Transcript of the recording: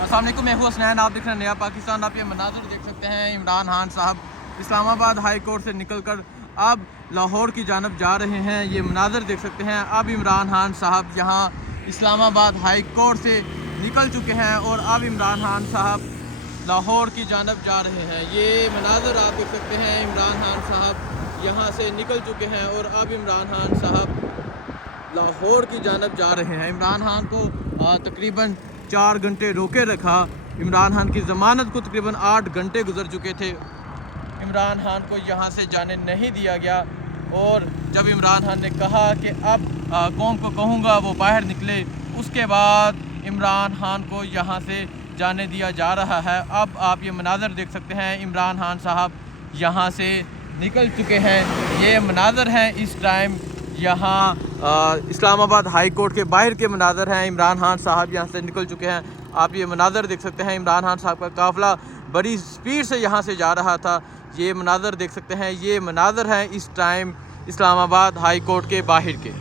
अस्सलाम वालेकुम, मैं हूँ हसनैन, आप देख रहे हैं नया पाकिस्तान। आप ये मनाज़र देख सकते हैं, इमरान खान साहब इस्लामाबाद हाई कोर्ट से निकलकर अब लाहौर की जानब जा रहे हैं। ये मनाज़र देख सकते हैं, अब इमरान खान साहब यहाँ इस्लामाबाद हाई कोर्ट से निकल चुके हैं और अब इमरान खान साहब लाहौर की जानब जा रहे हैं। ये मनाज़र आप देख सकते हैं, इमरान खान साहब यहाँ से निकल चुके हैं और अब इमरान खान साहब लाहौर की जानब जा रहे हैं। इमरान खान को तकरीबन 4 घंटे रोके रखा। इमरान खान की ज़मानत को तकरीबन 8 घंटे गुजर चुके थे। इमरान खान को यहाँ से जाने नहीं दिया गया और जब इमरान खान ने कहा कि अब कौम को कहूँगा वो बाहर निकले, उसके बाद इमरान खान को यहाँ से जाने दिया जा रहा है। अब आप ये मनाज़र देख सकते हैं, इमरान खान साहब यहाँ से निकल चुके हैं। ये मनाज़र हैं इस टाइम यहाँ इस्लामाबाद हाई कोर्ट के बाहर के मनाज़र हैं। इमरान खान साहब यहाँ से निकल चुके हैं। आप ये मनाज़र देख सकते हैं, इमरान खान साहब का काफ़िला बड़ी स्पीड से यहाँ से जा रहा था। ये मनाज़र देख सकते हैं, ये मनाज़र हैं इस टाइम इस्लामाबाद हाई कोर्ट के बाहर के।